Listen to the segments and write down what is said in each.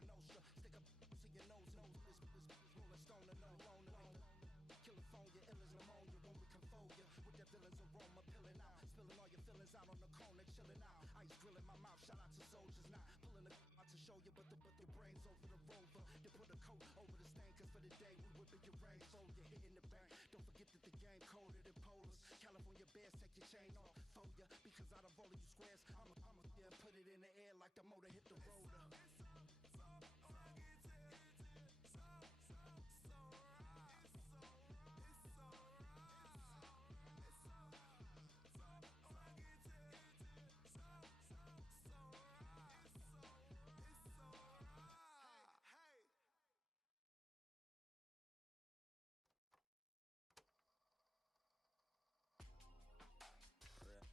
Cosa Nostra. Stick up to your nose, this rolling stone and alone. California, ill as pneumonia when we come for you. With that villain's aroma pilling out. Spilling all your feelings out on the corner, chilling out. Ice grilling my mouth, shout out to soldiers now. Pulling the out to show you, but your brain's over the rover. You put a coat over the stain, cause for the day we whipping your rain. So you're hitting the bank. Don't forget that the game colder than polars. California bears, take your chain off for ya. Because out of all of you squares, I'ma yeah, put it in the air like the motor hit the rotor.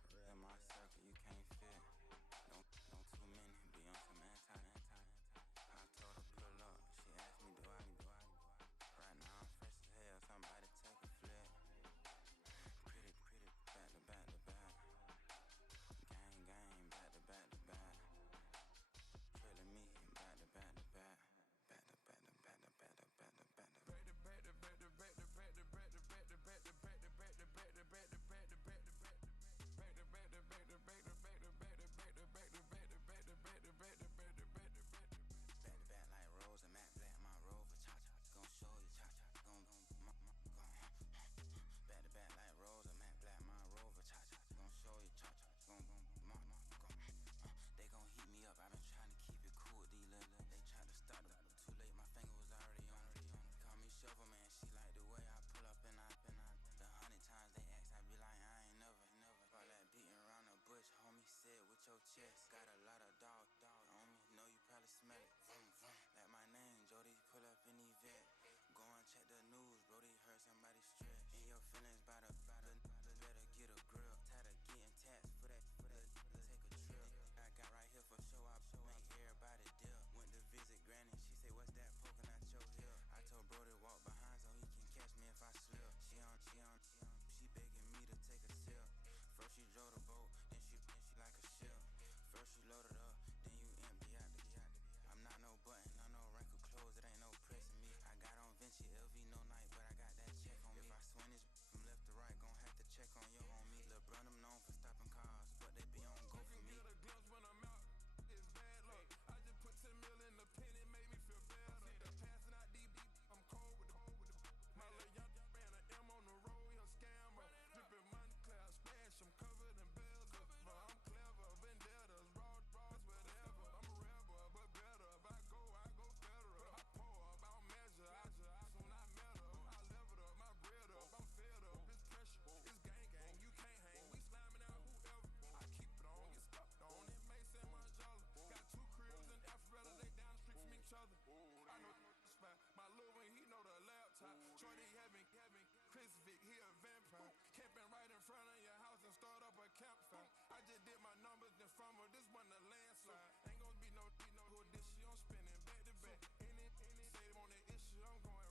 Real in my circle, you can't fit. Don't too many be on some anti. I told her pull up, she asked me do I. Right now I'm fresh as hell, somebody take a flip. Pretty, back to back. Gang, back to back. Feeling me, back to back. I've been trying to keep it cool, these little they tried to start it too late, my finger was already on it. Call me Shovel Man, she like the way I pull up and I the 100 times they ask, I be like, I ain't never. All that beating around the bush, homie said with your chest. Got a lot of dog on me, know you probably smell it. Like my name, Jody, pull up in the vet. Go and check the news, bro, they heard somebody stretch. In your feelings by the better get a grill. Tired of getting taxed for that, take a trip. I got right here for show up, make everybody dip. Went to visit Granny, she say, what's that poking at your heel? I told bro to walk behind so he can catch me if I slip. She begging me to take a sip. First she drove the boat, then she like a ship. First you loaded up, then you empty out the I'm not no button, not no wrinkled clothes, it ain't no pressing me. I got on Vinci, LV, no night, but I got that check on me. If I swing this from left to right, gon' have to check on your homie. Lil' Brun, I'm known for stopping cars, but they be on go for me. Get a glimpse when I'm out, it's bad luck. I just put 10 mil in the pen, it made me feel better. The passing out deep, I'm cold with the my little young ran an M on the road, he a scammer. Drippin' money cloud, splash, I'm covered in bells. I'm clever, vendettas, raw, whatever. I'm a rebel, but better. If I go federal. I pour up, I don't measure. I soon I met her. I leveled up, my bread up. I'm fed up, it's pressure. It's gang, you can't hang. We slamming out whoever. I keep it on, get stuck on. It may say Manjala. Got 2 cribs in Alpharetta, they down the street from each other. I know the spot. My little one, he know the laptop. Shorty having Chris Vick, he a vampire. Camping right in front of your house and start up a campfire. I just did my numbers in from her, this one a landslide. Ain't gonna be no who this shit, I'm spinning back to back. Any say they want that issue, I'm going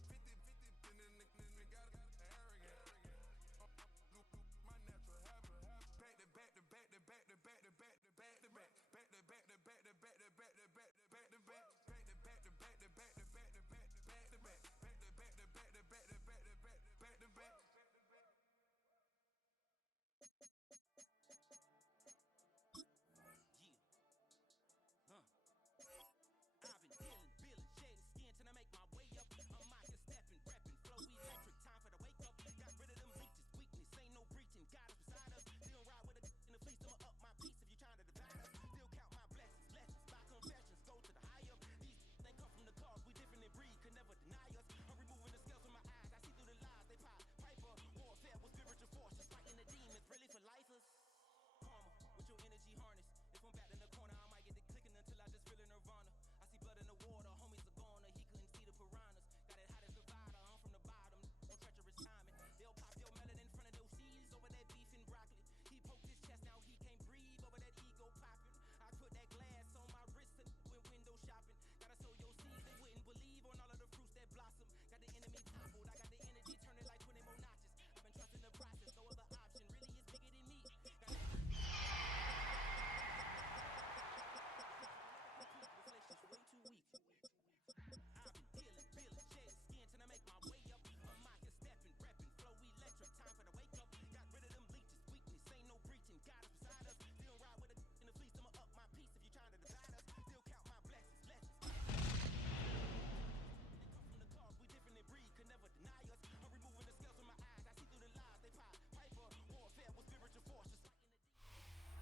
50, and then the got arrogant. My natural habit. Back to back.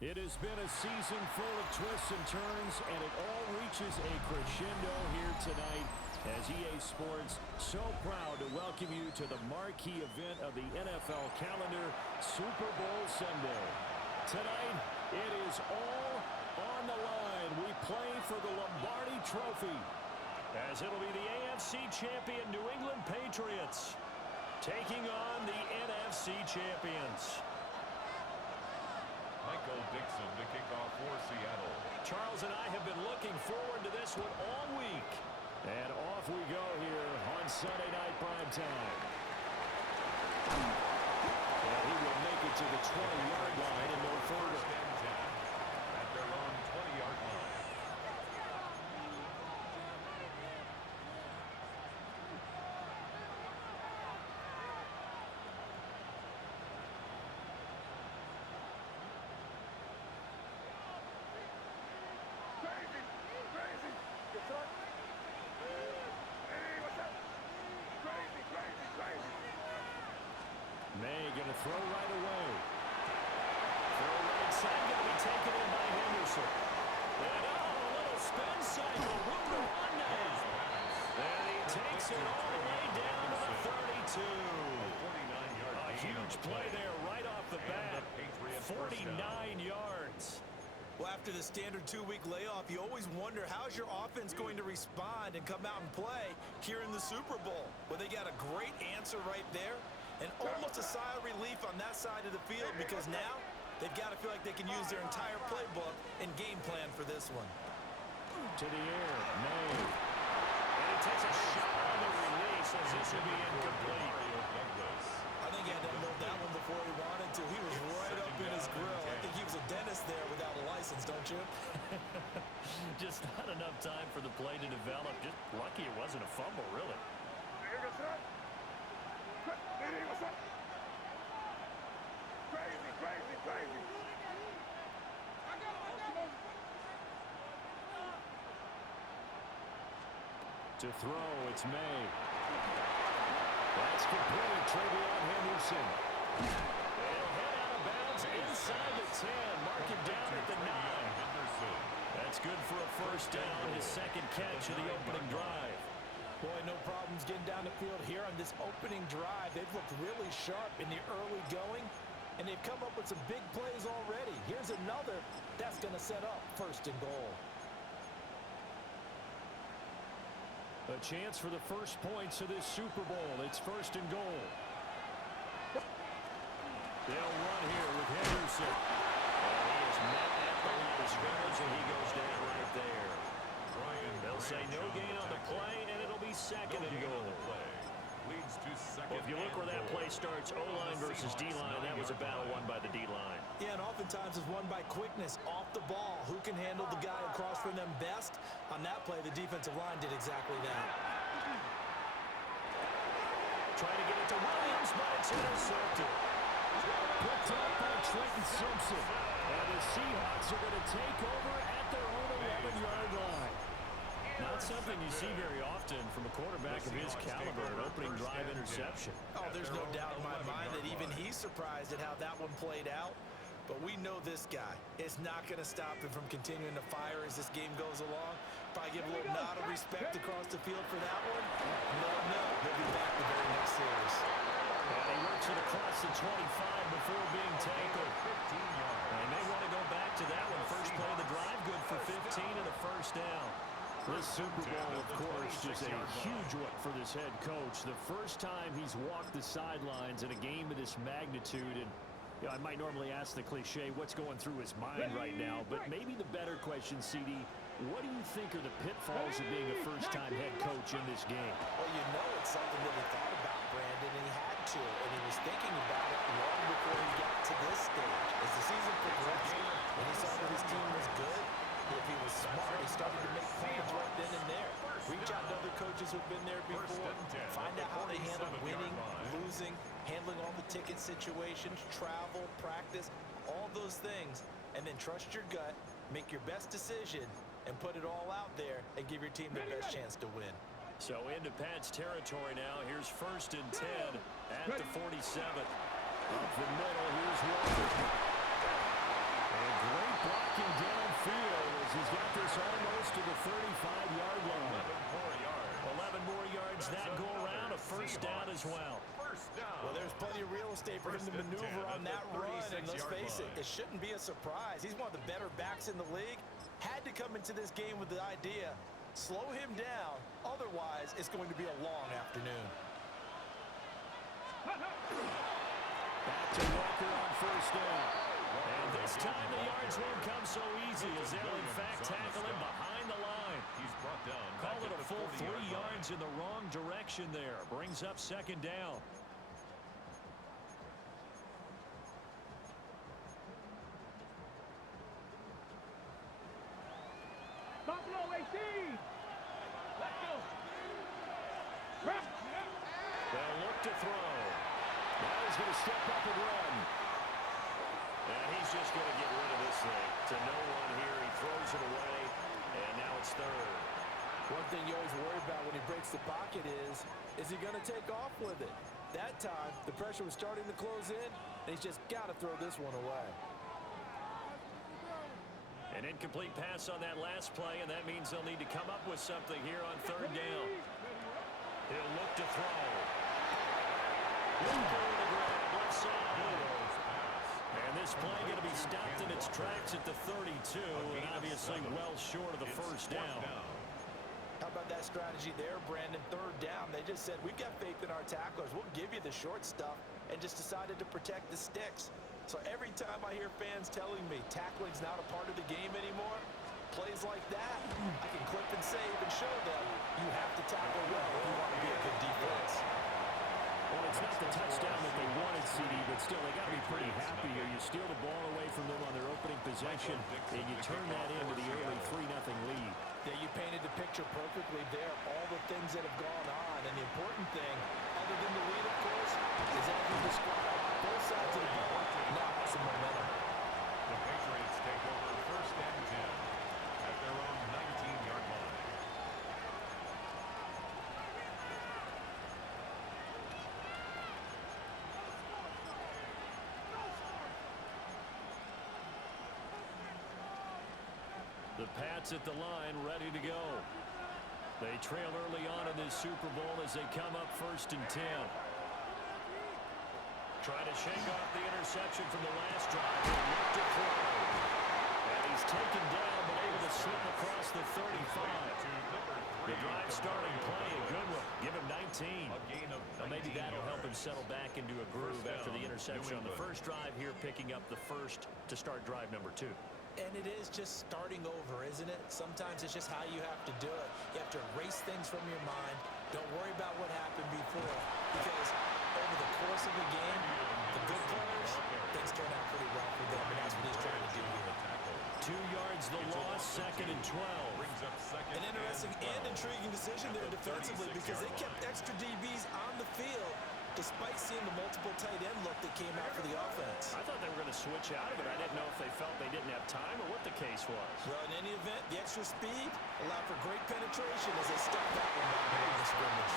It has been a season full of twists and turns, and it all reaches a crescendo here tonight as EA Sports so proud to welcome you to the marquee event of the NFL calendar, Super Bowl Sunday. Tonight, it is all on the line. We play for the Lombardi Trophy, as it'll be the AFC champion New England Patriots taking on the NFC champions. Michael Dixon to kick off for Seattle. Charles and I have been looking forward to this one all week. And off we go here on Sunday night primetime. And he will make it to the 20-yard line and no further. At their own 20-yard line. May going to throw right away. Throw right side going to be taken in by Henderson. And a little spin cycle. Ruger on now. And he takes it all the way down to the 32. A huge play there right off the bat. 49 yards. Well, after the standard 2-week layoff, you always wonder how's your offense going to respond and come out and play here in the Super Bowl. Well, they got a great answer right there. And almost a sigh of relief on that side of the field because now they've got to feel like they can use their entire playbook and game plan for this one. To the air, May. And he takes a shot on the release as this will be incomplete. I think he had to unload that one before he wanted to. He was right up in his grill. I think he was a dentist there without a license, don't you? Just not enough time for the play to develop. Just lucky it wasn't a fumble, really. To throw, it's May. That's complete. Travion Henderson. They'll head out of bounds inside the 10. Mark him down at the 9. That's good for a first down. His second catch of the opening drive. Boy, no problems getting down the field here on this opening drive. They've looked really sharp in the early going, and they've come up with some big plays already. Here's another that's going to set up first and goal. A chance for the first points of this Super Bowl. It's first and goal. They'll run here with Henderson. And he is met at the line of scrimmage, and he goes down right there. They'll say no gain on the play, and it'll be second and goal. Well, if you look where that play starts, O-line versus D-line, that was a battle won by the D-line. Yeah, and oftentimes it's won by quickness off the ball. Who can handle the guy across from them best? On that play, the defensive line did exactly that. Trying to get it to Williams, but it's intercepted. Picked up by Trenton Simpson. And the Seahawks are going to take over at their own 11-yard line. Not something you see very often from a quarterback of his caliber, an opening drive interception. Oh, there's no doubt in my mind that even he's surprised at how that one played out. But we know this guy is not going to stop him from continuing to fire as this game goes along. Probably give a little nod of respect across the field for that one. No, he'll be back the very next series. And he works it across the 25 before being tackled. And they want to go back to that one. First play of the drive, good for 15 and a first down. This Super Bowl, of course, just a huge one for this head coach. The first time he's walked the sidelines in a game of this magnitude. And you know, I might normally ask the cliche, what's going through his mind right now? But maybe the better question, CD, what do you think are the pitfalls of being a first-time head coach in this game? Well, you know it's something that he thought about, Brandon, and he had to. And he was thinking about it long before he got to this stage. As the season progressed, and he saw that his team was good, if he was smart, he started to make plans right then and there. Reach out to other coaches who've been there before. Find out how they handle winning, losing, handling all the ticket situations, travel, practice, all those things. And then trust your gut, make your best decision, and put it all out there and give your team the best chance to win. So into Pat's territory now. Here's first and 10 at the 47. Up the middle, here's Walker. And blocking downfield as he's got this almost to the 35-yard line. 11 more yards that go around, a first down as well. Well, there's plenty of real estate for him to maneuver on that run, and let's face it, it shouldn't be a surprise. He's one of the better backs in the league. Had to come into this game with the idea, slow him down, otherwise it's going to be a long afternoon. Back to Walker on first down. And this time the yards won't come so easy as they'll in fact tackle him behind the line. He's brought down. Call it a full 3 yards in the wrong direction there. Brings up second down. Buffalo 18. Let's go. They'll look to throw. Now he's going to step up and run. And he's just going to get rid of this thing. To no one here. He throws it away. And now it's third. One thing you always worry about when he breaks the pocket is he going to take off with it? That time, the pressure was starting to close in, and he's just got to throw this one away. An incomplete pass on that last play, and that means they'll need to come up with something here on third down. He'll look to throw. Walker with a grab, left side. And this play going to be stopped in its tracks at the 32, and obviously well short of the first down. How about that strategy there, Brandon? Third down, they just said, we've got faith in our tacklers. We'll give you the short stuff, and just decided to protect the sticks. So every time I hear fans telling me tackling's not a part of the game anymore, plays like that, I can clip and save and show them you have to tackle well if you want to be a good defense. Well, it's not the touchdown that they wanted, CD, but still, they got to be pretty happy here. You steal the ball away from them on their opening possession, and you turn that into the early 3-0 lead. Yeah, you painted the picture perfectly there, all the things that have gone on. And the important thing, other than the lead, of course, is as we described, both sides of the ball now have some momentum. The Patriots take over first and 10 at their own 19-yard line. The Pats at the line, ready to go. They trail early on in this Super Bowl as they come up first and 10. Try to shake off the interception from the last drive. He'll look to throw. And he's taken down, but able to slip across the 35. The drive starting play, a good one. Give him 19. Now maybe that'll help him settle back into a groove after the interception on the first drive here, picking up the first to start drive number 2. And it is just starting over, isn't it? Sometimes it's just how you have to do it. You have to erase things from your mind. Don't worry about what happened before, because over the course of the game, the good players, things turn out pretty well for them, and that's what he's trying to do here. 2 yards the loss, second and 12. An interesting and intriguing decision there defensively, because they kept extra DBs on the field despite seeing the multiple tight end look that came out for the offense. I thought they were going to switch out of it. I didn't know if they felt they didn't have time or what the case was. Well, in any event, the extra speed allowed for great penetration as they stuffed that one down there in the scrimmage.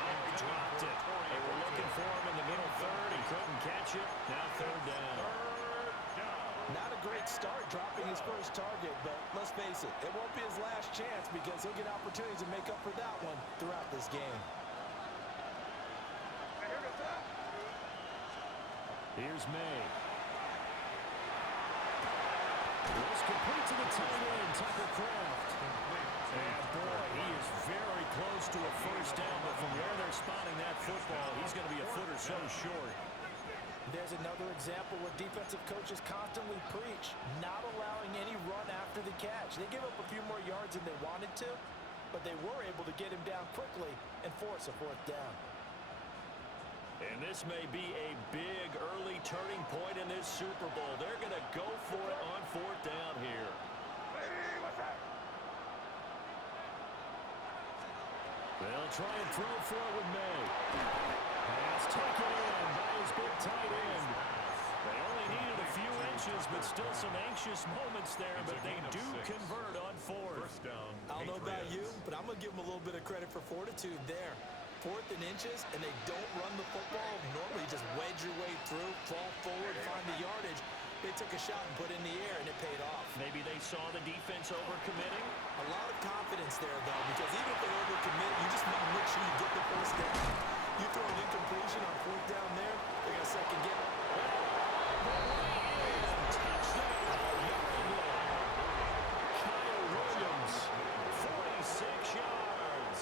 And he dropped it. They were looking for him in the middle third. He couldn't catch it. Now third down. Not a great start dropping his first target, but let's face it, it won't be his last chance because he'll get opportunities to make up for that one throughout this game. Here's May. It's complete to the tight end, Tucker Kraft. And boy, he is very close to a first down, but from where they're spotting that football, he's going to be a foot or so short. There's another example where defensive coaches constantly preach, not allowing any run after the catch. They give up a few more yards than they wanted to, but they were able to get him down quickly and force a fourth down. And this may be a big early turning point in this Super Bowl. They're going to go for it on fourth down here. They'll try and throw for it with May. Pass taken in by his big tight end. They only needed a few inches, but still some anxious moments there, but they do convert on fourth. I don't know about you, but I'm going to give them a little bit of credit for fortitude there. Fourth and inches, and they don't run the football. Normally just wedge your way through, fall forward, find the yardage. they took a shot and put it in the air, and it paid off. Maybe they saw the defense overcommitting. A lot of confidence there, though, because even if they overcommit, you just want to make sure you get the first down. You throw an incompletion on fourth down there, they're going to second guess. Kyle Williams, 46 yards.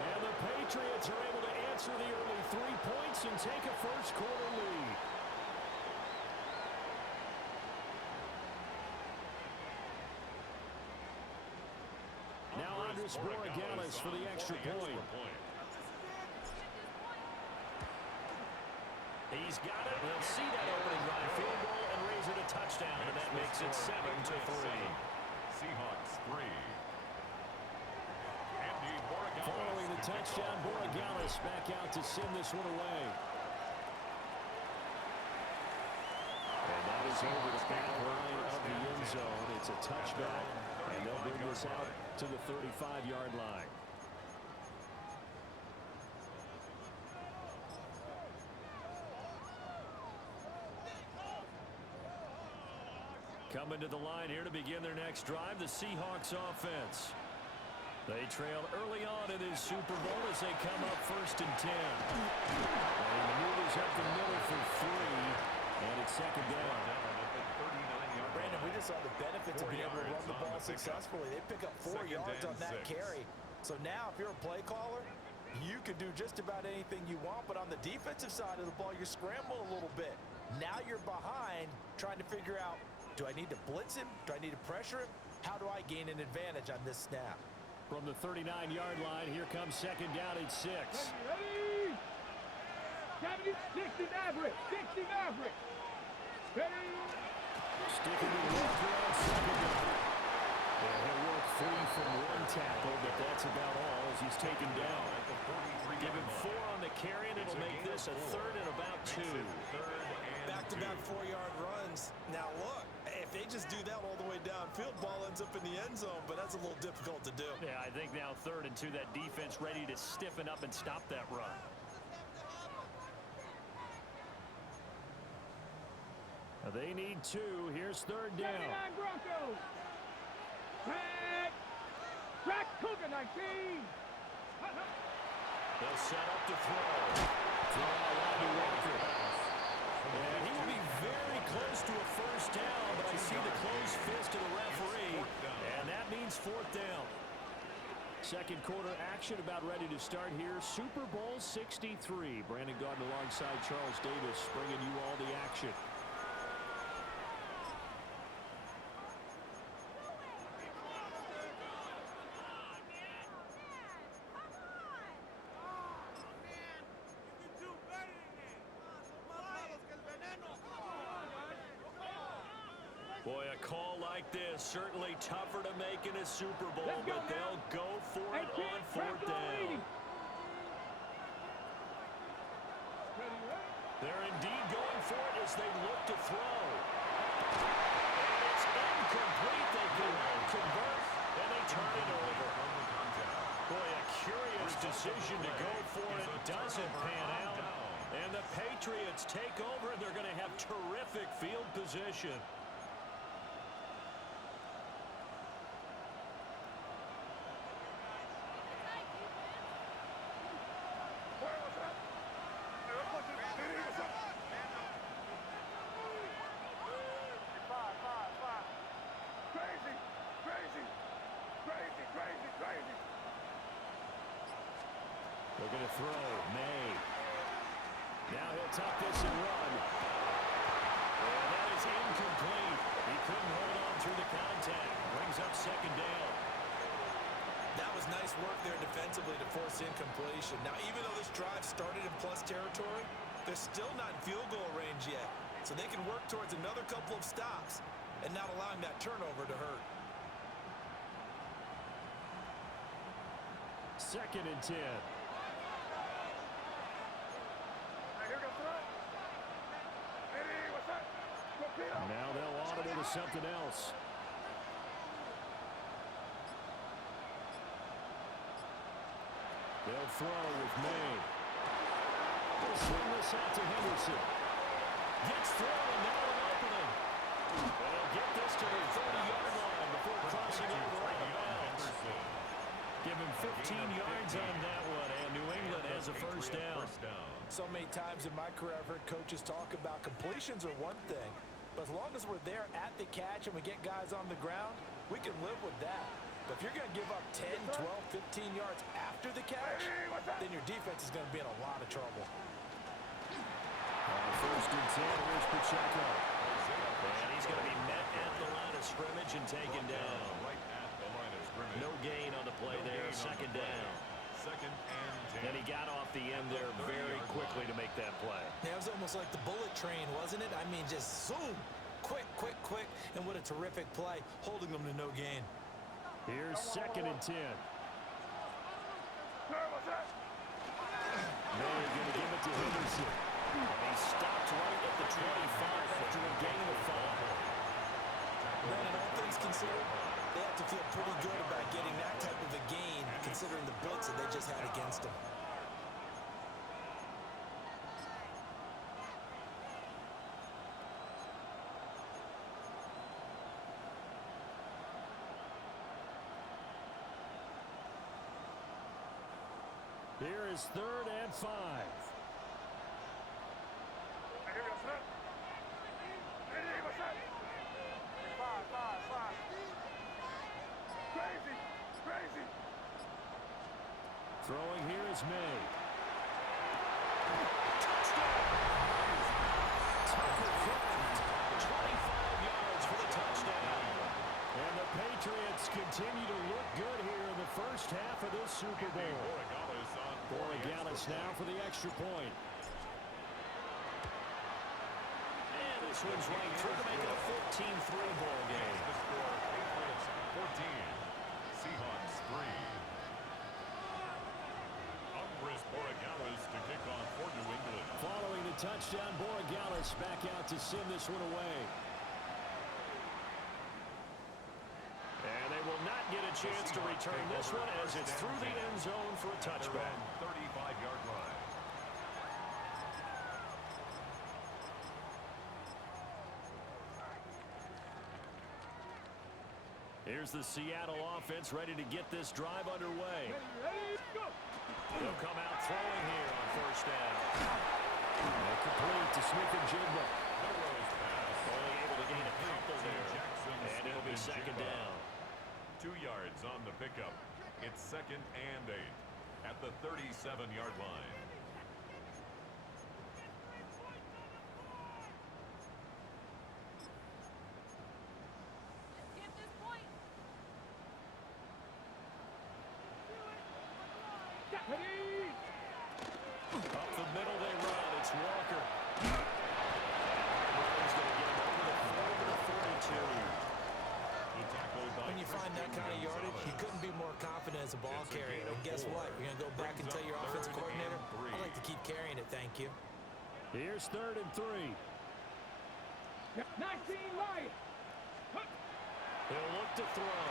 And the Patriots are able to answer the early 3 points and take a first-quarter lead. Now Andres Borregales for the extra point. He's got it. They'll see that opening drive field goal and raise it a touchdown, and that makes it 7-3. Seahawks 3. Following the touchdown, Borregales back out to send this one away. And that is over the back line of the end zone. It's a touchback, and they'll bring this out to the 35-yard line. Coming to the line here to begin their next drive, the Seahawks offense. They trail early on in this Super Bowl as they come up 1st and 10. And he maneuvers up the middle for 3, and it's second down. Brandon, we just saw the benefits of being able to run the ball successfully. They pick up 4 yards on that carry. So now if you're a play caller, you can do just about anything you want, but on the defensive side of the ball, you're scrambling a little bit. Now you're behind trying to figure out, do I need to blitz him? Do I need to pressure him? How do I gain an advantage on this snap? From the 39-yard line, here comes second down at 6. Ready? 60 Maverick. 60 Maverick. Ready? Sticking with Walker on second down. And he'll work free from 1 tackle, but that's about all as he's taken down. Give him 4 on the carry, and it'll make this a 3rd and about 2. Back-to-back 4-yard runs. Now look, if they just do that all the way downfield, ball ends up in the end zone, but that's a little difficult to do. Yeah, I think now 3rd and 2, that defense ready to stiffen up and stop that run. Now they need 2. Here's 3rd down. 79 Broncos. Track Cougar 19. They'll set up to throw. Throw out wide to Walker. And he will be very close to a first down, but I see the closed fist of the referee, and that means 4th down. Second quarter action about ready to start here. Super Bowl 63. Brandon Gaudin alongside Charles Davis bringing you all the action. Boy, a call like this, certainly tougher to make in a Super Bowl, but they'll go for it on 4th down. They're indeed going for it as they look to throw. And it's incomplete. They cannot convert, and they turn it over. Boy, a curious decision to go for it. Doesn't pan out. And the Patriots take over, and they're going to have terrific field position. They're going to throw. May. Now he'll tuck this and run. And that is incomplete. He couldn't hold on through the contact. Brings up second down. That was nice work there defensively to force incompletion. Now, even though this drive started in plus territory, they're still not in field goal range yet. So they can work towards another couple of stops and not allowing that turnover to hurt. 2nd and 10. Now they'll audible to something else. They'll throw with May. They'll swing this out to Henderson. Gets through, and now an opening. They'll get this to the 30-yard line before crossing over out of bounds. Give him 15 yards on that one, and New England has a first down. So many times in my career, I've heard coaches talk about completions are one thing, but as long as we're there at the catch and we get guys on the ground, we can live with that. But if you're going to give up 10, 12, 15 yards after the catch, then your defense is going to be in a lot of trouble. First and 10, here's Pacheco. And he's going to be met at the line of scrimmage and taken down. No gain on the play there, second down. Second and 10. And he got off the end there very quickly to make that play. Yeah, it was almost like the bullet train, wasn't it? I mean, just zoom, quick, quick, quick, and what a terrific play, holding them to no gain. Here's second and 10. Sir, what's that? They're going to give it to Henderson. And he stopped right at the 25 after a gain of 5. Brandon, all things considered, they have to feel pretty good about getting that type of a gain, considering the blitz that they just had against them. Here is third and 5. Here goes that. Hey, what's that? Five. Crazy. Throwing here is May. Tucker Kraft, 25 yards for the touchdown. And the Patriots continue to look good here in the first half of this Super Bowl. Borregales now for the extra point. And this one's right through to make it a 14-3 ball game. The score, Patriots 14, Seahawks 3. Andres Borregales to kick off for New England. Following the touchdown, Borregales back out to send this one away. And they will not get a chance to return this one as it's through the end zone for a touchback. 35-yard line. Here's the Seattle offense ready to get this drive underway. Ready, go. They'll come out throwing here on first down. And complete to Smith-Njigba. Only able to gain a couple there. And it'll be second down. 2 yards on the pickup. It's second and 8 at the 37-yard line. Ready. Up the middle they run. It's Walker. He's going to get him over the 42. When you find that kind of yardage, you couldn't be more confident as a ball carrier. And guess what? You're going to go back and tell your offensive coordinator, I'd like to keep carrying it, thank you. Here's third and 3. 19 Lions. He'll look to throw.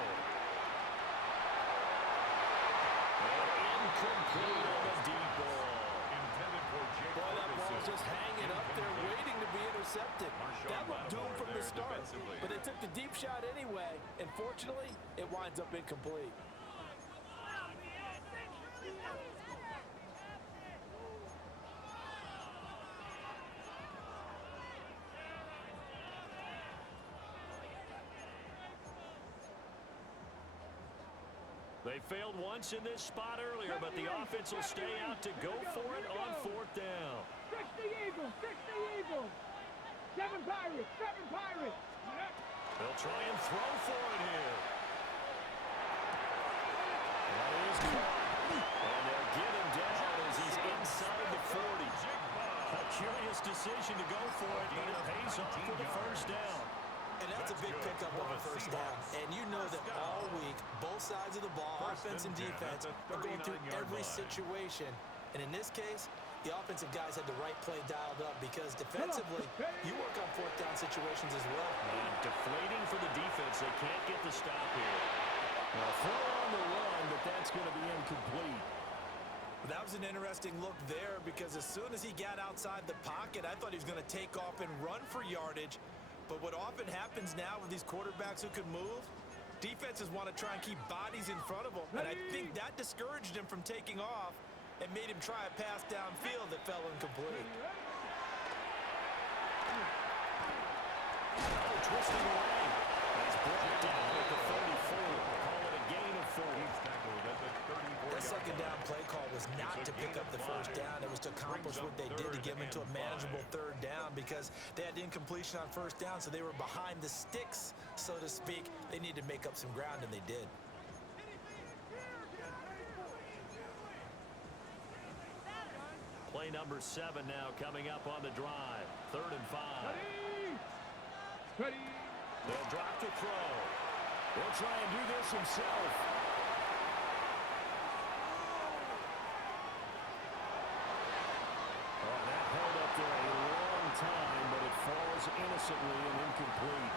And incomplete on the deep ball. Intended for Jake Boy, that ball's Ferguson. just hanging up there waiting to be intercepted. That looked doomed from the start, but they took the deep shot anyway, and fortunately, it winds up incomplete. They failed once in this spot earlier, but the offense will stay out to go for it on fourth down. 60 Eagles. 7 Pirates. They'll try and throw for it here. That is caught. And they'll get him down as he's inside the 40. A curious decision to go for it, but it pays off for the first down. And that's a big pickup on a first down. And you know that all week, both sides of the ball, offense and defense, are going through every situation. And in this case, the offensive guys had the right play dialed up because defensively, you work on fourth down situations as well. And deflating for the defense. They can't get the stop here. Now throw on the run, but that's going to be incomplete. That was an interesting look there because as soon as he got outside the pocket, I thought he was going to take off and run for yardage. But what often happens now with these quarterbacks who can move, defenses want to try and keep bodies in front of them. And I think that discouraged him from taking off and made him try a pass downfield that fell incomplete. Oh, twisting away. He's brought down at the 34. Call it a gain of 4. That second down play call was not to pick up the first down. It was to accomplish what they did to get them into a manageable third down because they had incompletion on first down, so they were behind the sticks, so to speak. They needed to make up some ground, and they did. Play number 7 now coming up on the drive. 3rd and 5. Ready. They'll drop to throw. He'll try and do this himself. Oh, that held up there a long time, but it falls innocently and incomplete.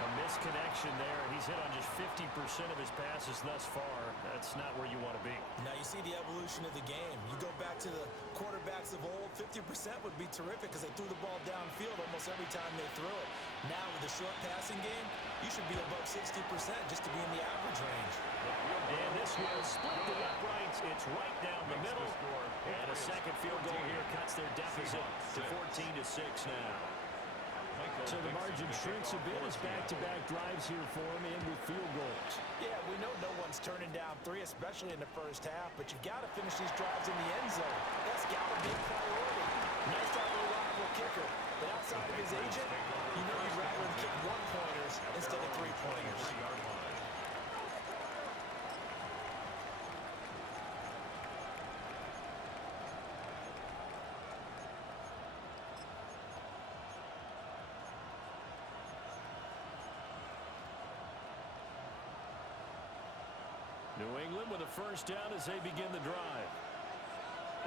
A misconnection there. He's hit on just 50% of his passes thus far. That's not where you want to be. Now you see the evolution of the game. You go back to the quarterbacks of old, 50% would be terrific because they threw the ball downfield almost every time they threw it. Now with the short passing game, you should be above 60% just to be in the average range. And this will split the uprights. It's right down the middle. And a second field goal here cuts their deficit to 14-6 now. So the margin shrinks a bit as back-to-back drives here for him and with field goals. Yeah, we know no one's turning down 3, especially in the first half, but you got to finish these drives in the end zone. That's got to be a priority. Nice to have a reliable kicker, but outside of his agent, you know you'd rather him kick 1-pointers instead of 3-pointers. New England with a first down as they begin the drive.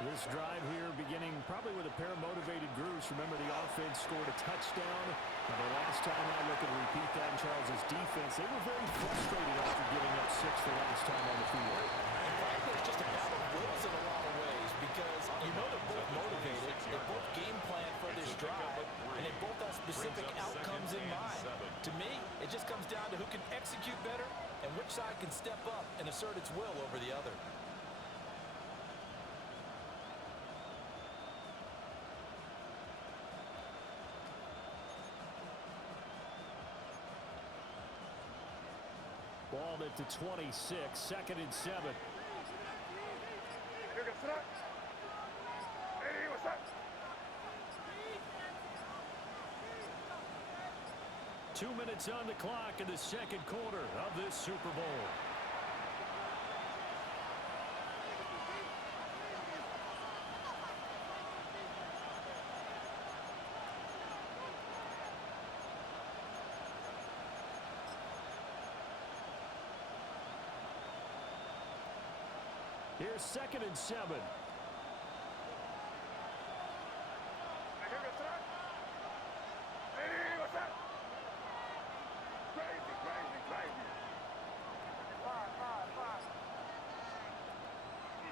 This drive here beginning probably with a pair of motivated groups. Remember, the offense scored a touchdown. Now, the last time I look and repeat that in Charles' defense, they were very frustrated after giving up 6 the last time on the field. And frankly, it's just a battle of wills in a lot of ways because you know they're both motivated, they both game plan for this drive, and they both have specific outcomes in mind. To me, it just comes down to who can execute better and which side can step up and assert its will over the other. Ball at the 26, 2nd and 7. Here goes that. Hey, what's that? 2 minutes on the clock in the second quarter of this Super Bowl. Here's 2nd and 7. Hey, here goes that. Hey, what's that? Crazy, crazy, crazy. Five.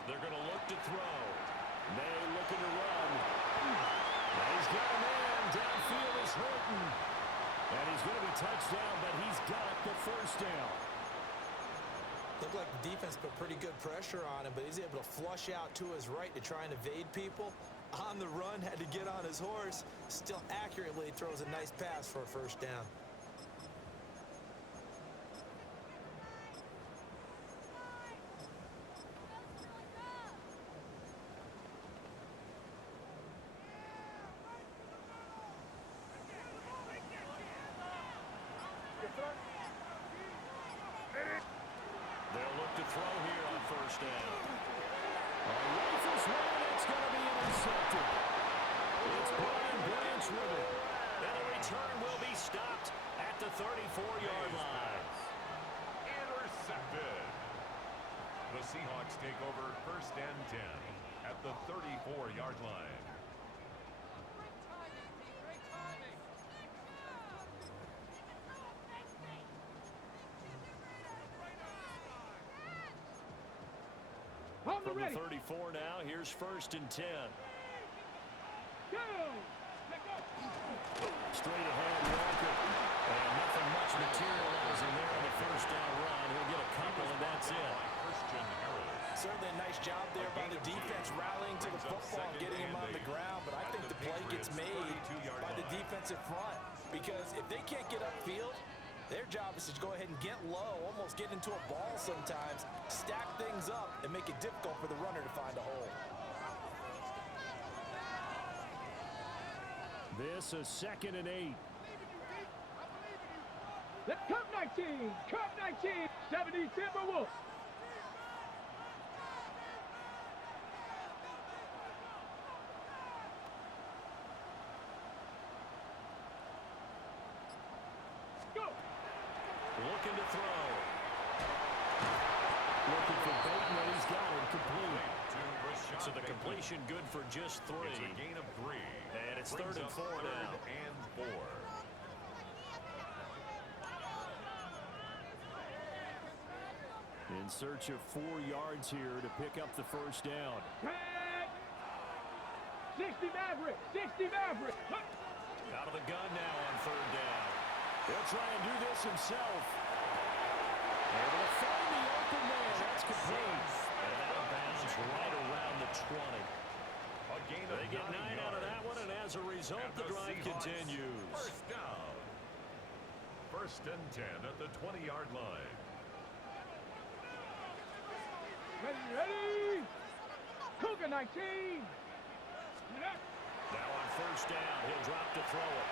They're going to look to throw. May looking to run. Now he's got a man. Downfield is Horton. And he's going to be touched down, but he's got the first down. Looked like the defense put pretty good pressure on him, but he's able to flush out to his right to try and evade people. On the run, had to get on his horse. Still accurately throws a nice pass for a first down. They'll look to throw here on first down. Rifles one, it's going to be intercepted. It's Brian Branch with it. And the return will be stopped at the 34-yard line. Intercepted. The Seahawks take over 1st and 10 at the 34-yard line. From the 34 now, here's 1st and 10. Straight ahead, materializing there on the first down run. He'll get a couple, and that's it. Certainly a nice job there by the defense rallying to the football, getting him on the ground, but I think the play gets made by the defensive front because if they can't get upfield, their job is to go ahead and get low, almost get into a ball sometimes, stack things up, and make it difficult for the runner to find a hole. This is 2nd and 8. Cup 19, Cup 19, 70 Timberwolves. Looking to throw. Looking for Bateman, and he's got him complete. So the completion good for just 3. It's a gain of 3. And it's 3rd and 4 now. And 4. In search of 4 yards here to pick up the first down. 60 Maverick, 60 Maverick. Out of the gun now on 3rd down. He'll try and do this himself. Able to find the open man. That's complete. And out of bounds right around the 20. They get 9 out of that one, and as a result, the drive continues. First down. 1st and 10 at the 20-yard line. Ready. Cougar 19. Now on 1st down, he'll drop to throw it.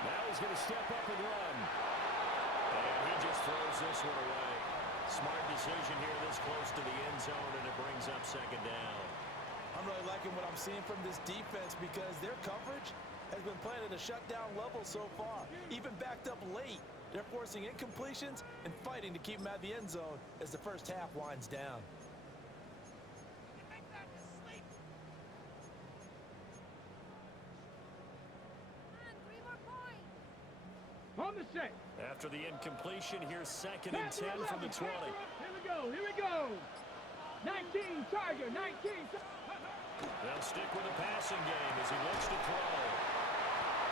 Now he's going to step up and run. And he just throws this one away. Smart decision here this close to the end zone, and it brings up 2nd down. I'm really liking what I'm seeing from this defense because their coverage has been playing at a shutdown level so far. Even backed up late, they're forcing incompletions and fighting to keep them out of the end zone as the first half winds down. On the set. After the incompletion, here's 2nd and 10 from the 20. Here we go, here we go. 19, Tiger, 19. They'll stick with the passing game as he looks to throw.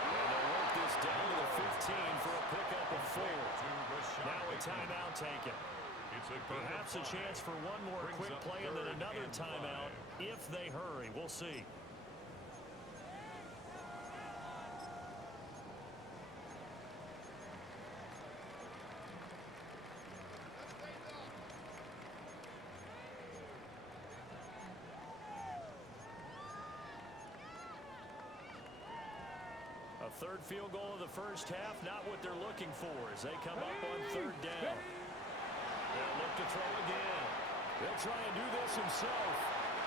And they'll work this down to the 15 for a pickup of 4. Now a timeout taken. Perhaps a chance for one more quick play and then another timeout if they hurry. We'll see. A 3rd field goal of the first half, not what they're looking for as they come up on 3rd down. They'll look to throw again. They'll try and do this himself.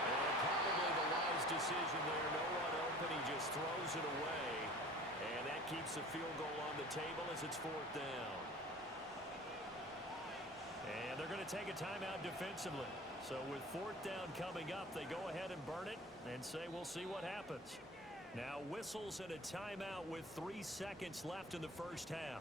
And probably the wise decision there. No one open. He just throws it away. And that keeps the field goal on the table as it's 4th down. And they're going to take a timeout defensively. So with 4th down coming up, they go ahead and burn it and say we'll see what happens. Now whistles and a timeout with 3 seconds left in the first half.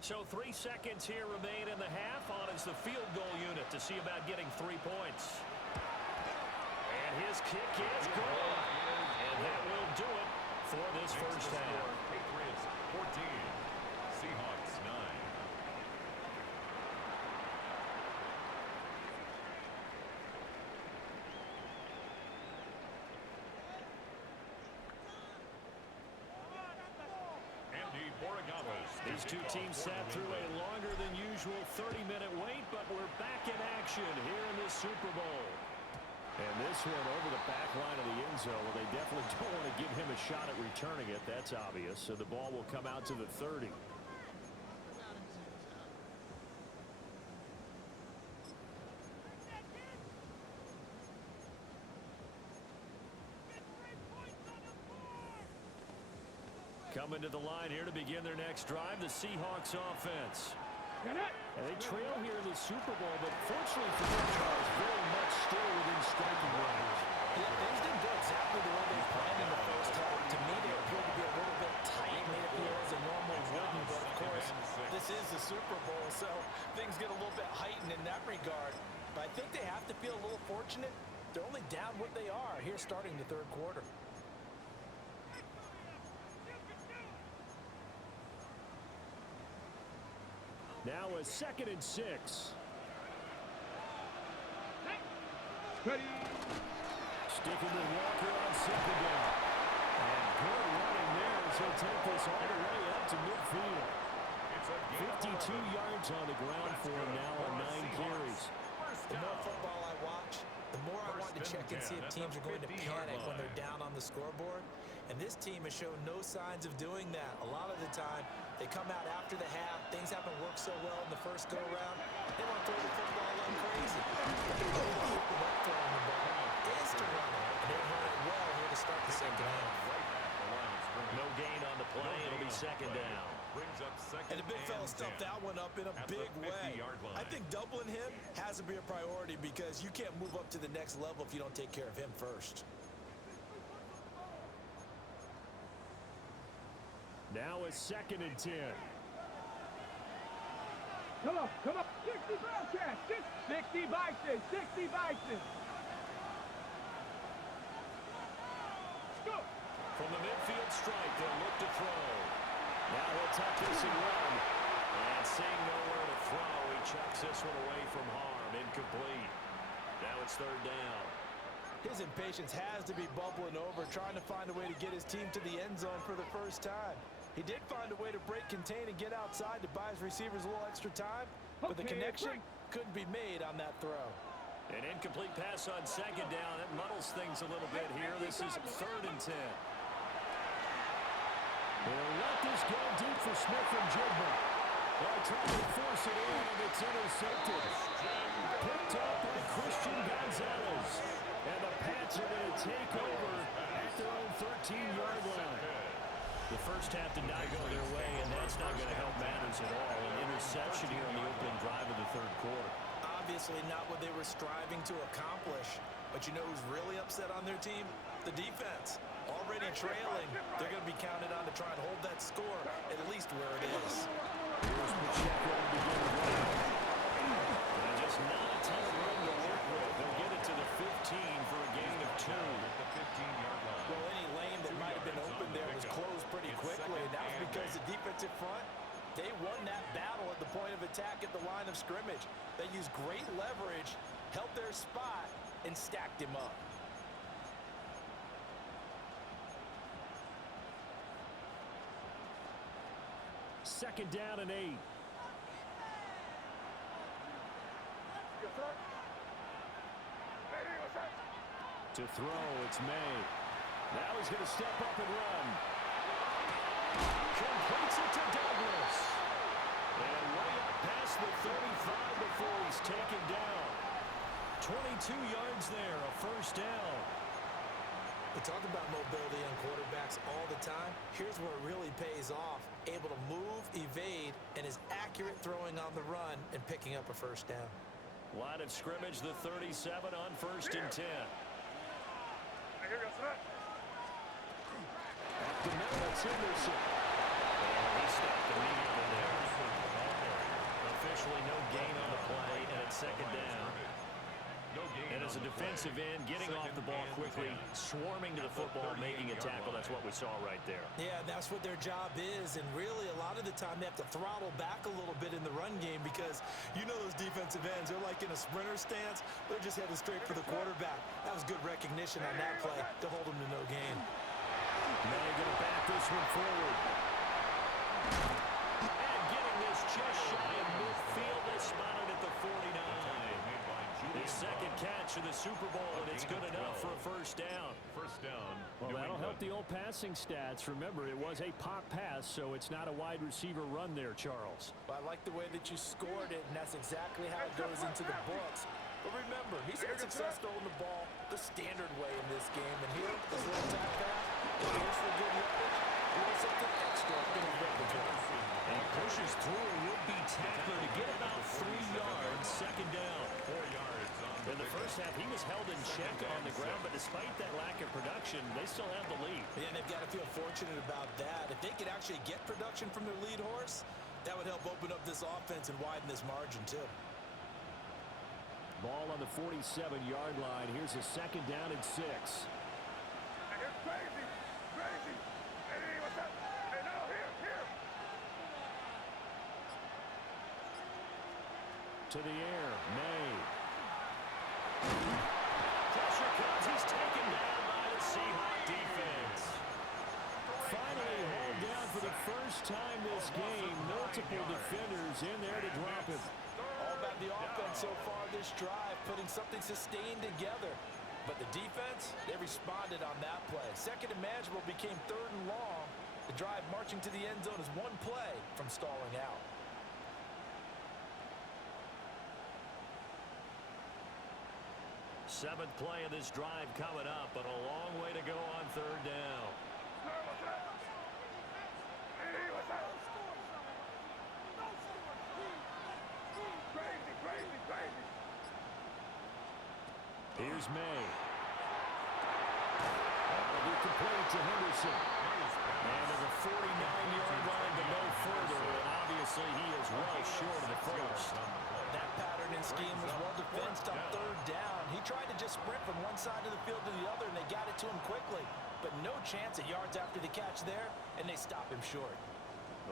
So 3 seconds here remain in the half. On is the field goal unit to see about getting 3 points. And his kick is good. And that will do it for this first half. Patriots 14. Seahawks 9. Andy Borregales. These two teams sat through a longer than usual 30-minute wait, but we're back in action here in the Super Bowl. And this one over the back line of the end zone. Well, they definitely don't want to give him a shot at returning it. That's obvious. So the ball will come out to the 30. Coming to the line here to begin their next drive, the Seahawks offense. And they trail here in the Super Bowl, but fortunately for them, Charles, very much still within striking range. Yeah, things didn't go exactly the way they planned in the first half. To me, they appeared to be a little bit tight. Made it appear as a normal wouldn't, but of course, this is the Super Bowl, so things get a little bit heightened in that regard. But I I think they have to feel a little fortunate. They're only down what they are here starting the third quarter. Now a 2nd and 6. Ready. Sticking with Walker on 2nd down. And good running there as he'll take this all the way up to midfield. 52 yards on the ground for him now on 9 carries. The more football I watch, the more I want to check and see if teams are going to panic when they're down on the scoreboard. And this team has shown no signs of doing that. A lot of the time, they come out after the half. Things haven't worked so well in the first go-around. They want to throw the football like crazy. But the way to open up throwing the ball is to run it. And they're running well here to start the second half. No gain on the play. It'll be 2nd down. And the big fella stuffed that one up in a big way. I think doubling him has to be a priority because you can't move up to the next level if you don't take care of him first. Now a 2nd and 10. Come on. 60 Bobcats. 60 Bison. 60 Bison. Go. From the midfield strike, they'll look to throw. Now he'll tuck this and run. And seeing nowhere to throw, he chucks this one away from harm. Incomplete. Now it's 3rd down. His impatience has to be bubbling over, trying to find a way to get his team to the end zone for the first time. He did find a way to break, contain, and get outside to buy his receivers a little extra time, but the connection couldn't be made on that throw. An incomplete pass on 2nd down. That muddles things a little bit here. This is 3rd and 10. They'll let this go deep for Smith and Jigba. They'll try to force it in, and it's intercepted. Picked up by Christian Gonzalez. And the Pats are going to take over at their own 13-yard line. The first half did not go their way, and that's not going to help matters at all. An interception here on the opening drive of the third quarter. Obviously not what they were striving to accomplish. But you know who's really upset on their team? The defense. Already trailing, they're going to be counted on to try and hold that score at least where it is. Here's Pacheco to begin the run. And just not a ton of room to work with. They'll get it to the 15 for a gain of 2. Well, any lane that might have been open there was closed pretty quickly, and that was because the defensive front, they won that battle at the point of attack at the line of scrimmage. They used great leverage, held their spot, and stacked him up. Second down and 8. To throw, it's May. Now he's going to step up and run. Completes it to Douglas. And way up past the 35 before he's taken down. 22 yards there, a first down. We talk about mobility on quarterbacks all the time. Here's where it really pays off. Able to move, evade, and is accurate throwing on the run and picking up a first down. Line of scrimmage, the 37 on 1st and 10. At the middle, it's Henderson. And he stopped immediately there. Officially no gain on the play, and it's 2nd down. And as a defensive end, getting off the ball quickly, swarming to the football, making a tackle. That's what we saw right there. Yeah, that's what their job is. And really, a lot of the time, they have to throttle back a little bit in the run game because you know those defensive ends, they're like in a sprinter stance. They're just headed straight for the quarterback. That was good recognition on that play to hold them to no gain. Now they're going to back this one forward. And getting this just shy of midfield, they spotted at the 49. His second catch of the Super Bowl, and it's good enough for a first down. First down. Well, that'll help the old passing stats. Remember, it was a pop pass, so it's not a wide receiver run there, Charles. Well, I like the way that you scored it, and that's exactly how it goes into the books. But remember, he's had success throwing the ball the standard way in this game. And here, this little tap pass, here's for good yardage. Here's something extra in his repertoire. And he pushes through a would-be tackler to get about 3 yards, second down. 4 yards on the In the first half, he was held in check on the ground, but despite that lack of production, they still have the lead. Yeah, and they've got to feel fortunate about that. If they could actually get production from their lead horse, that would help open up this offense and widen this margin, too. Ball on the 47-yard line. Here's a second down and 6. Hey, it's crazy. Crazy. Hey, what's up? Hey, no, here. To the air, May. Pressure comes. He's taken down by the Seahawk defense. Finally hauled down for the first time this game. Multiple defenders in there to drop him. All about the offense so far this drive, putting something sustained together. But the defense, they responded on that play. Second and manageable became third and long. The drive marching to the end zone is one play from stalling out. Seventh play of this drive coming up, but a long way to go on third down. What's up? Hey, what's up? Crazy. Here's May. That'll be complete to Henderson. And to the 49-yard line, but no further. And obviously, he is well short of the first. That pattern and scheme was well defensed on third down. He tried to just sprint from one side of the field to the other, and they got it to him quickly. But no chance at yards after the catch there, and they stop him short.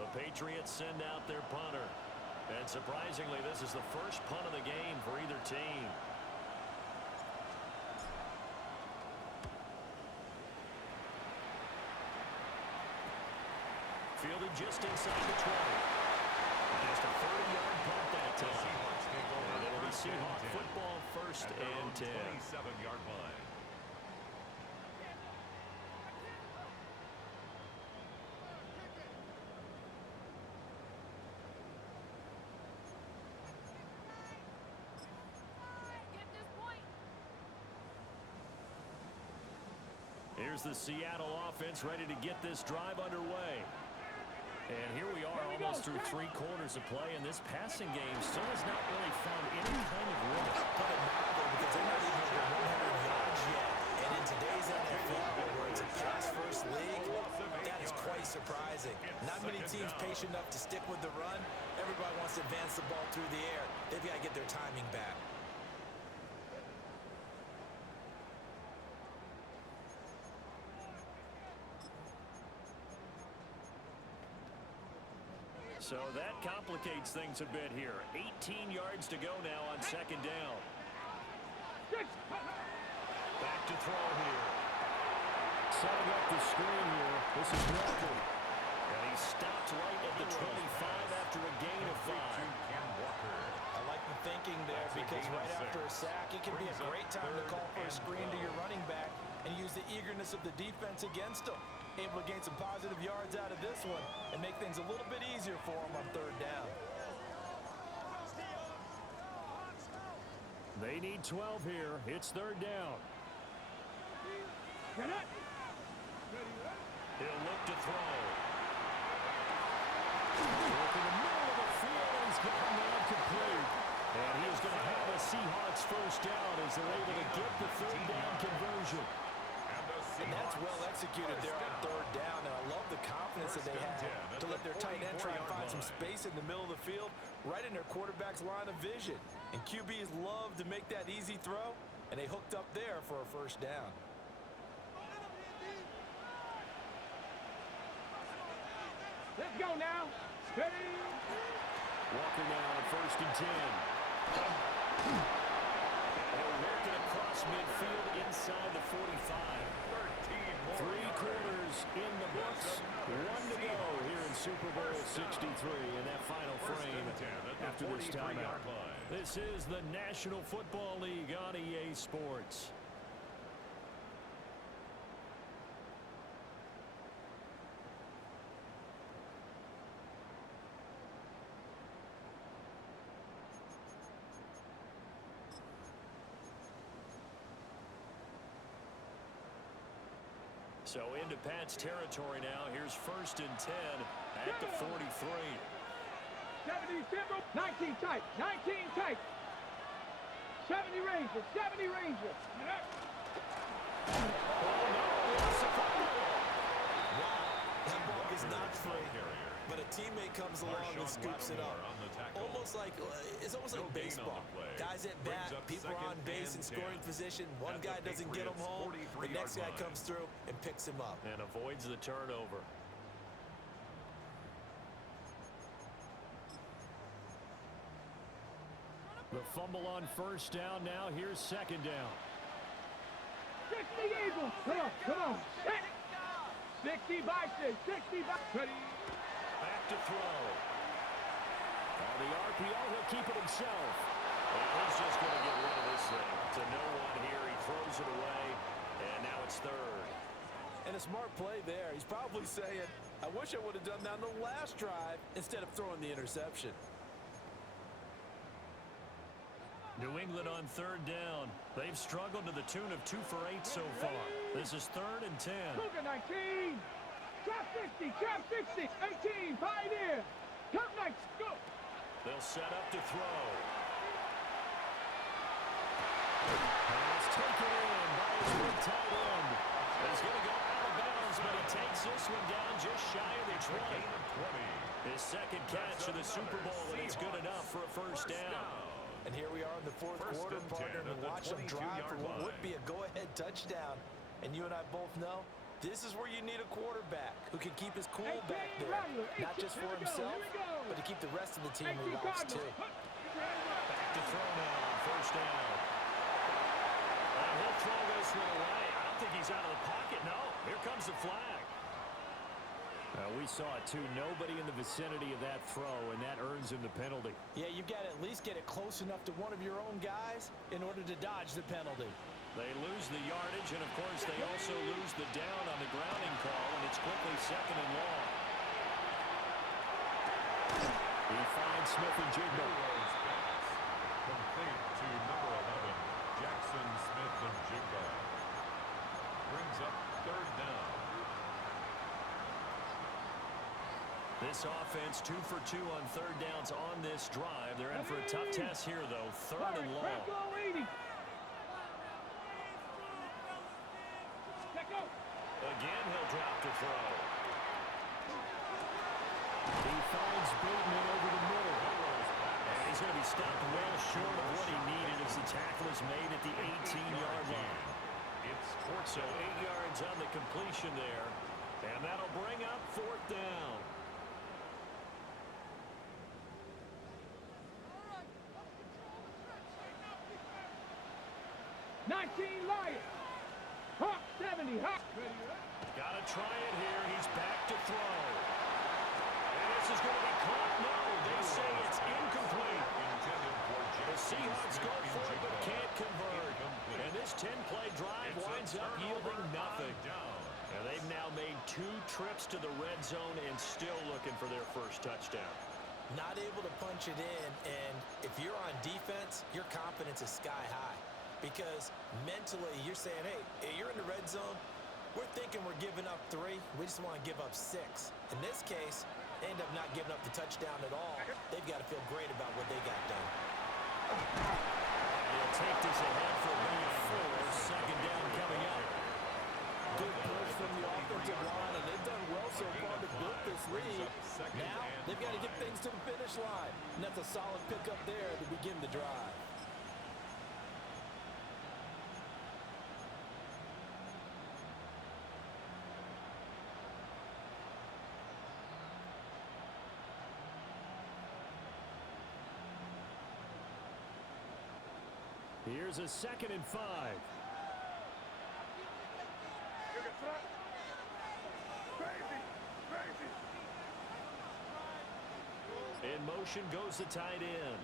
The Patriots send out their punter. And surprisingly, this is the first punt of the game for either team. Fielded just inside the 20. Just a 30-yard punt that time. And it'll be Seahawk football first and 10. 27-yard line. Here's the Seattle offense ready to get this drive underway. And here we are almost through 3 quarters of play, and this passing game still has not really found any kind of rhythm. But it matters because they're not even over 100 yards yet. And in today's NFL, where it's a pass-first league, that is quite surprising. Not many teams patient enough to stick with the run. Everybody wants to advance the ball through the air. They've got to get their timing back. So that complicates things a bit here. 18 yards to go now on second down. Back to throw here. Setting up the screen here. This is Walker. And he stopped right at the 25 after a gain of 5. I like the thinking there because right after a sack, it can be a great time to call for a screen to your running back and use the eagerness of the defense against him. Able to gain some positive yards out of this one and make things a little bit easier for him on third down. They need 12 here. It's third down. He'll look to throw. Look in the middle of the field, and he's got him now complete. And he is going to have a Seahawks first down as they're able to get the third down conversion. And that's well executed there on third down, and I love the confidence that they had to let their tight end try and find some space in the middle of the field, right in their quarterback's line of vision. And QBs love to make that easy throw, and they hooked up there for a first down. Let's go now. Ready? Walker now on first and 10. They're working across midfield inside the 45. 3 quarters in the books. 1 to go here in Super Bowl 63 in that final frame after this timeout. This is the National Football League on EA Sports. So into Pat's territory now. Here's first and 10 at the 43. 70 simple, 19 tight, 19 tight. 70 Rangers, 70 Rangers. Wow, that ball is not free, but a teammate comes along and scoops it up. Almost almost like baseball. Guys at bat, people are on base in scoring position. One guy doesn't get him home. The next guy comes through and picks him up. And avoids the turnover. The fumble on first down. Now here's second down. 60 Eagles. Come on. 60 by 6. 60 by 30. Back to throw. On the RPO, he'll keep it himself. And he's just going to get rid of this thing. To no one here. He throws it away. And now it's third. And a smart play there. He's probably saying, I wish I would have done that on the last drive instead of throwing the interception. New England on third down. They've struggled to the tune of 2 for 8 so far. This is 3rd and 10. Cougar 19. Trap 60. Trap 60. 18. Pioneer. Count 9. Go. They'll set up to throw. Pass taken in by his big tight end. He's going to go out of bounds, but he takes this one down just shy of the 20. His second catch of the Super Bowl, and it's good enough for a first down. And here we are in the fourth quarter, partner, and watch them drive for what would be a go-ahead touchdown. And you and I both know this is where you need a quarterback who can keep his cool back there. Not just for himself, but to keep the rest of the team relaxed, too. Back to throw now on first down. And he'll throw this one away. I don't think he's out of the pocket. No, here comes the flag. We saw it, too. Nobody in the vicinity of that throw, and that earns him the penalty. Yeah, you've got to at least get it close enough to one of your own guys in order to dodge the penalty. They lose the yardage, and, of course, they also lose the down on the grounding call, and it's quickly 2nd and long. He finds Smith and Jigba. Complete to number 11, Jackson Smith and Jigba. Brings up 3rd down. This offense 2 for 2 on 3rd downs on this drive. They're in for a tough test here, though. 3rd and long. Again, he'll drop to throw. He finds Bateman over the middle. And he's going to be stopped well short of what he needed as the tackle is made at the 18-yard line. So 8 yards on the completion there. And that'll bring up 4th down. 19 Lions. Hawk 70. Hawk. Gotta try it here. He's back to throw. And this is going to be caught. No, they say it's incomplete. The Seahawks go for it but can't convert. And this 10-play drive winds up yielding nothing. And they've now made 2 trips to the red zone and still looking for their first touchdown. Not able to punch it in, and if you're on defense, your confidence is sky high. Because mentally, you're saying, hey, you're in the red zone. We're thinking we're giving up 3. We just want to give up 6. In this case, they end up not giving up the touchdown at all. They've got to feel great about what they got done. They'll take this ahead for about 4. 2nd down coming up. Good push from the offensive line, and they've done well so far to build this lead. Now, they've got to get things to the finish line. And that's a solid pickup there to begin the drive. Here's a 2nd and 5. In motion goes the tight end.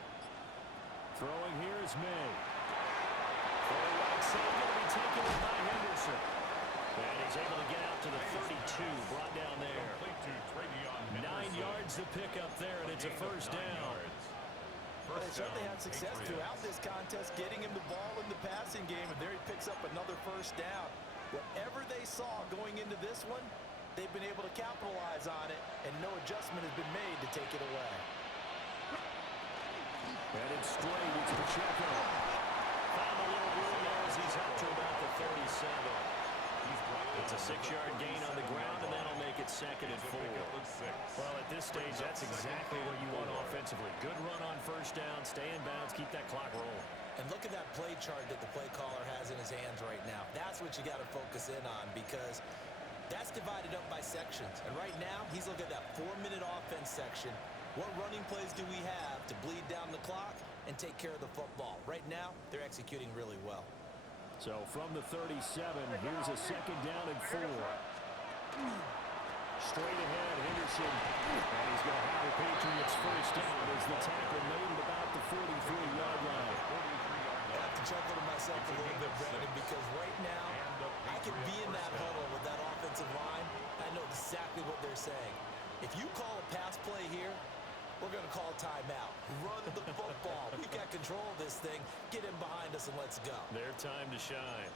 Throwing here is May. For the right side, going to be taken in by Henderson. And he's able to get out to the 32, brought down there. 9 yards to pick up there, and it's a first down. They certainly had success throughout this contest, getting him the ball in the passing game, and there he picks up another first down. Whatever they saw going into this one, they've been able to capitalize on it, and no adjustment has been made to take it away. And it's straight. It's Pacheco. Found a little room there as he's up to about the 37. It's a 6-yard gain on the ground, and that'll make make it 2nd and 4. Well, at this stage, that's exactly what you want offensively. Good run on first down, stay in bounds, keep that clock rolling. And look at that play chart that the play caller has in his hands right now. That's what you got to focus in on, because that's divided up by sections. And right now, he's looking at that 4-minute offense section. What running plays do we have to bleed down the clock and take care of the football? Right now, they're executing really well. So from the 37, here's a 2nd down and 4. Straight ahead, Henderson. And he's going to have the Patriots first down as the tackle made at about the 43-yard line. I have to chuckle to myself a little bit, Brandon, because right now, I can be in that huddle with that offensive line. I know exactly what they're saying. If you call a pass play here, we're going to call timeout. Run the football. We've got control of this thing. Get in behind us and let's go. Their time to shine.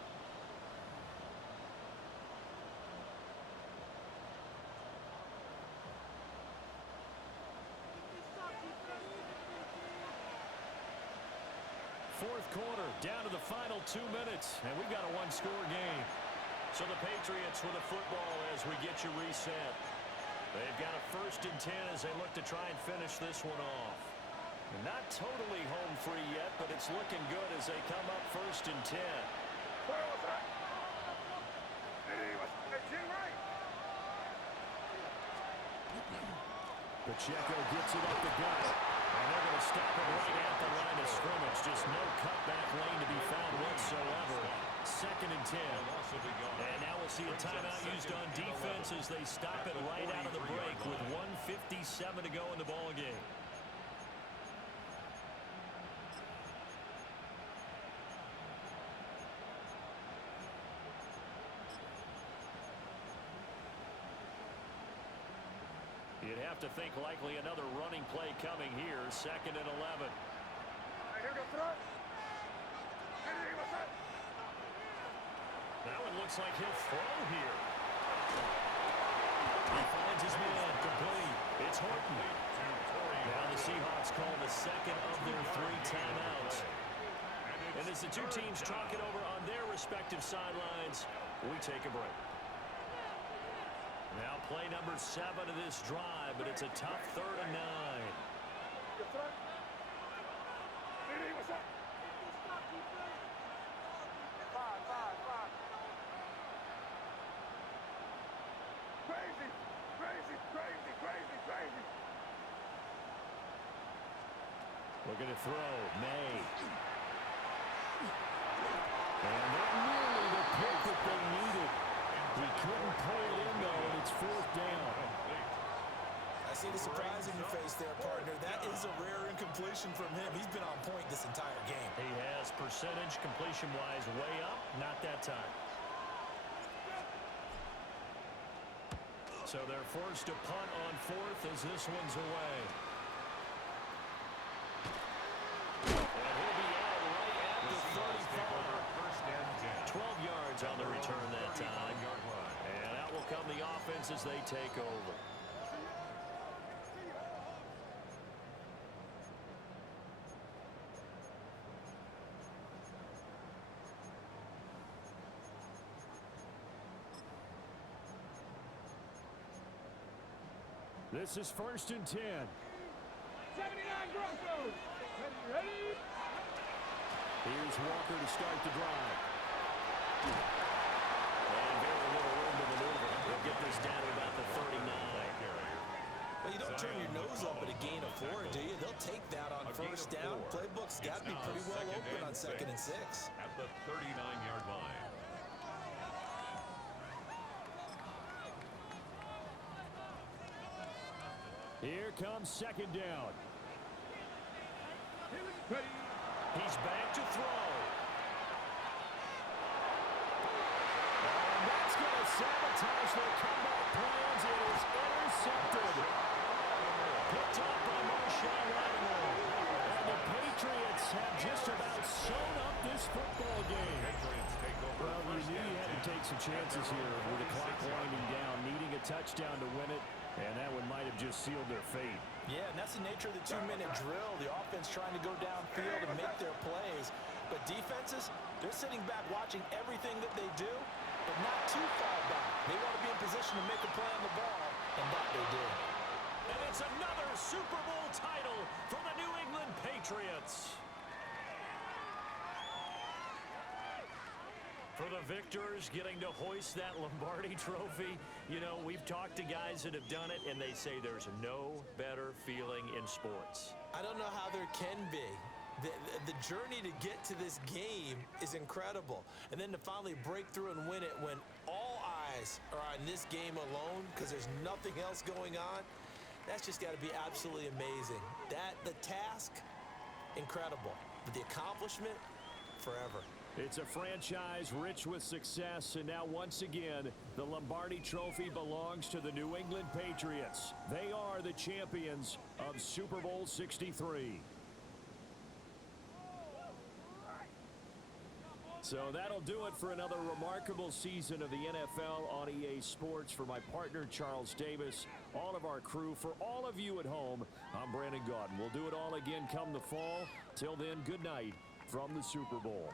Fourth quarter, down to the final 2 minutes, and we got a one-score game. So the Patriots with a football as we get you reset. They've got a 1st and 10 as they look to try and finish this one off. Not totally home free yet, but it's looking good as they come up 1st and 10. Where was that? He was right. Pacheco gets it up the gut, and they're going to stop it right at the line of scrimmage. Just no cutback lane to be found whatsoever. 2nd and 10. And now we'll see a timeout used on defense as they stop it right out of the break with 1:57 to go in the ball game. You'd have to think likely another running play coming here. 2nd and 11. Here goes throw. Now it looks like he'll throw here. He finds his man complete. It's Horton. Now the Seahawks call the 2nd of their 3 timeouts. And as the two teams talk it over on their respective sidelines, we take a break. Now play number 7 of this drive, but it's a tough 3rd and 9. Looking to throw. May. And they're nearly the pick that they needed. He couldn't pull it in, though, and it's 4th down. I see the surprise in your face there, partner. That is a rare incompletion from him. He's been on point this entire game. He has percentage completion-wise way up. Not that time. So they're forced to punt on 4th as this one's away. And he'll be out right at the 35. 12 yards on the return that time. And out will come the offense as they take over. This is 1st and 10. 79 Broncos. Ready? Here's Walker to start the drive. And very little room to maneuver. They'll get this down to about the 39. Well, you don't turn your nose up at a gain of 4, do you? They'll take that on 1st down. Playbook's got to be pretty well open on 2nd and 6. At the 39-yard line. Here comes 2nd down. He's back to throw. And that's going to sabotage their comeback plans. It is intercepted. Picked up by Marshawn Lattimore. And the Patriots have just about sewn up this football game. Well, you knew you had to take some chances here with the clock winding down, needing a touchdown to win it. And that one might have just sealed their fate. Yeah, and that's the nature of the 2-minute drill. The offense trying to go downfield and make their plays. But defenses, they're sitting back watching everything that they do, but not too far back. They want to be in position possession to make a play on the ball, and that they did. And it's another Super Bowl title for the New England Patriots. For the victors getting to hoist that Lombardi trophy, you know, we've talked to guys that have done it, and they say there's no better feeling in sports. I don't know how there can be. The journey to get to this game is incredible. And then to finally break through and win it when all eyes are on this game alone because there's nothing else going on, that's just got to be absolutely amazing. The task, incredible. But the accomplishment, forever. It's a franchise rich with success, and now once again, the Lombardi Trophy belongs to the New England Patriots. They are the champions of Super Bowl 63. So that'll do it for another remarkable season of the NFL on EA Sports. For my partner, Charles Davis, all of our crew, for all of you at home, I'm Brandon Gaudin. We'll do it all again come the fall. Till then, good night from the Super Bowl.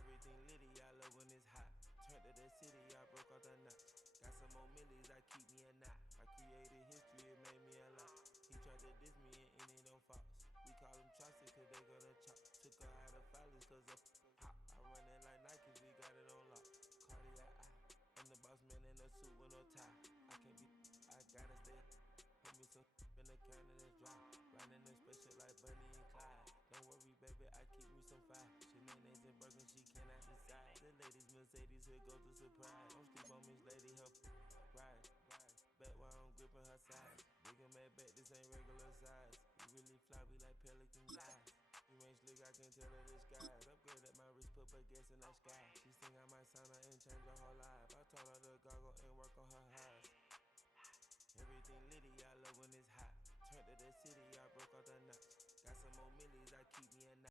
Everything litty, I love when it's hot. Turned to the city, I broke all the knots. Got some more millies, I keep me a knot. I created history, it made me a lot. He tried to diss me and it don't false. We call them chopsticks cause they gonna chop. Took her out of filers cause of pop. I run it like Nike, we got it on lock. Cardiac eye, I'm the boss man in a suit with no tie. I can't be, I gotta stay. Put me some in the can and it's dry. Riding in special like Bunny and Clyde. Don't worry, baby, I keep me some fire. Shenanigans and Birkin, she cannot decide. The ladies Mercedes, here goes the surprise. Don't sleep on Miss Lady, help ride. Bet while I'm gripping her side. Bigger mad bet, this ain't regular size. We really fly, we like pelican guys. You ain't slick, I can tell her the skies. Upgraded my wrist, put baguettes in the sky. She think I might sign her and change her whole life. I told her to goggle and work on her eyes. Everything litty, I love when it's hot. Turned to the city, I broke all the knots. Got some more millies, I